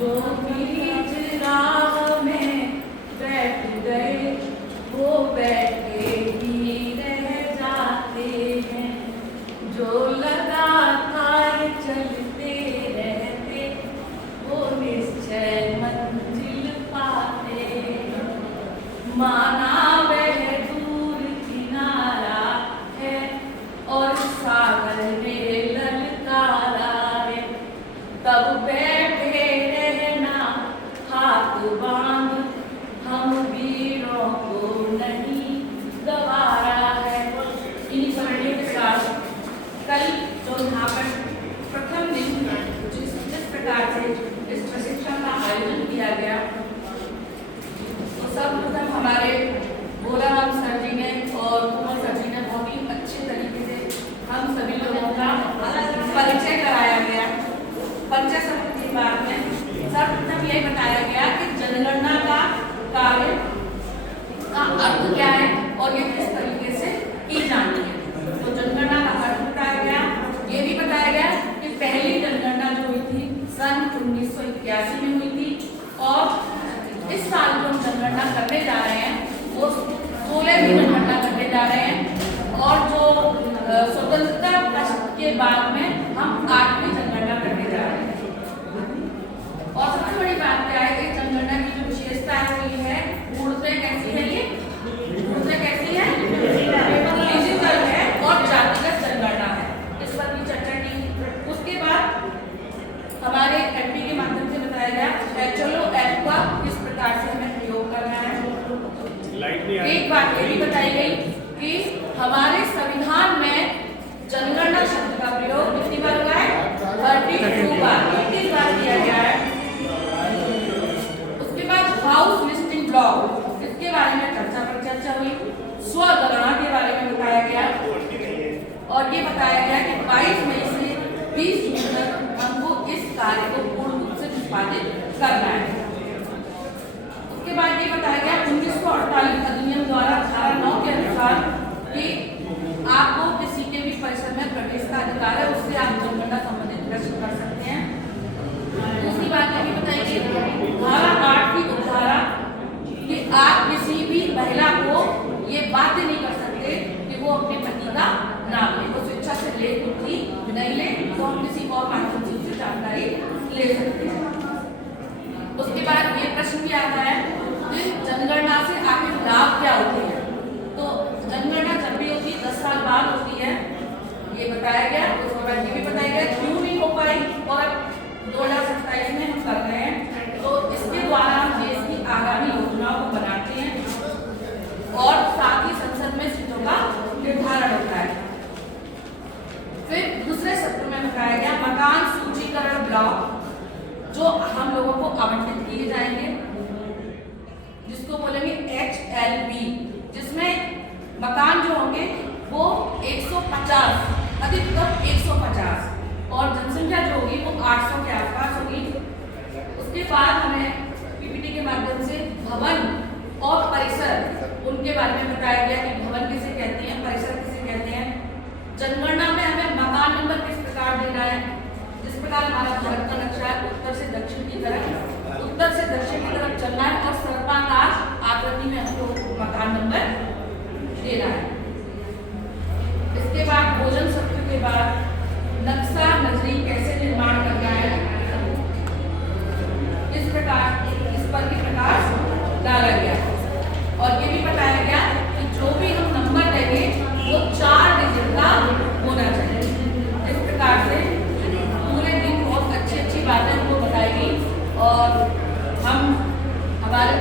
जो बीच राह में बैठ गए वो बैठे ही रह जाते हैं, जो लगातार चलते रहते वो निश्चय मंजिल पाते हैं। माना वह दूर किनारा है और सागर में ललकारा है, तब बैठे रहना हाथ बांध, हम वीरों को नहीं गवारा है। इन शरणों के साथ कल जो यहाँ पर प्रथम दिन जिस प्रकार से इस प्रशिक्षण का आयोजन किया गया, तो सर्वप्रथम हमारे भोलाराम सर जी ने और कुमार सर जी ने बहुत ही अच्छे तरीके से हम सभी लोगों का परिचय कराया गया। परिचय सत्र के बाद में सर्वप्रथम यह बताया गया कि जनगणना का कार्य का अर्थ क्या है और ये किस तरीके से की जानी है। तो जनगणना का अर्थ बताया गया, ये भी बताया गया कि पहली जनगणना जो हुई थी सन 1981 में हुई थी और इस साल जो हम जनगणना करने जा रहे हैं वो 16वीं जनगणना करने जा रहे हैं और जो स्वतंत्रता के बाद में हम 8वीं जनगणना करने जा रहे हैं। और सबसे बड़ी बात क्या है कि जनगणना की जो विशेषता है वो ये है, पूर्णतः कैसी है, ये पूर्णतः कैसी है, डिजिटल है और जातिगत जनगणना है। इस पर भी चर्चा की। उसके बाद हमारे एमपी के माध्यम से बताया गया चलो ऐप का किस प्रकार से हमें प्रयोग करना है। एक बात ये भी बताई गई कि हमारे संविधान में जनगणना शब्द का प्रयोग कितनी बार हुआ है, 32 बार किया गया है। उसके बाद हाउस लिस्टिंग ब्लॉक, इसके बारे में चर्चा हुई। स्वगणना के बारे में बताया गया और ये बताया गया कि 22 मई से 20 जून तक हमको इस कार्य को पूर्ण रूप से निष्पादित करना है। उसके बाद ये बताया गया 1948 अधिनियम द्वारा धारा 9 के अनुसार कि आपको किसी के भी परिसर में प्रवेश का अधिकार है, उससे आप जनगणना संबंधित प्रश्न कर सकते हैं। दूसरी बात ये भी बताई गई धारा 8 की उपधारा कि आप किसी भी महिला को ये बाध्य नहीं कर सकते कि वो अपने पति का नाम ले, वो स्वेच्छा से ले कुछ नहीं ले तो हम किसी और माध्यम से उससे जानकारी ले सकते हैं। उसके बाद ये प्रश्न भी आता है कि जनगणना से आखिर लाभ क्या होते हैं। तो जनगणना जब भी होती है 10 साल बाद होती है, ये बताया गया। उसके बाद ये भी बताया गया क्यों नहीं हो पाई और 2027 में हम कर रहे हैं, तो इसके द्वारा हम देश की आगामी योजनाओं को बनाते हैं और साथ ही संसद में सीटों का निर्धारण होता है। फिर दूसरे सत्र में बताया गया मकान सूचीकरण ब्लॉक जो हम लोगों को आवंटित किए जाएंगे, जिसको बोलेंगे HLB, जिसमें मकान जो होंगे वो 150 अधिकतम 150 और जनसंख्या जो होगी वो 800 के आसपास होगी। उसके बाद हमें पीपीटी के माध्यम से भवन और परिसर उनके बारे में बताया गया कि भवन किसे कहते हैं, परिसर किसे कहते हैं। जनगणना में हमें मकान नंबर किस प्रकार देना है, जिस प्रकार हमारा भारत का नक्शा है उत्तर से दक्षिण की तरफ चलना है और सर्पाकार आकृति में हमको मकान नंबर देना है। इसके बाद भोजन सत्र के बाद नक्शा नजरी कैसे निर्माण करना है, इस प्रकार इस पर भी प्रकाश डाला गया और ये भी बताया गया कि जो भी हम नंबर देंगे वो 4 डिजिट का होना चाहिए। इस प्रकार से पूरे दिन बहुत अच्छी बातें हमको बताई गई और हम हमारे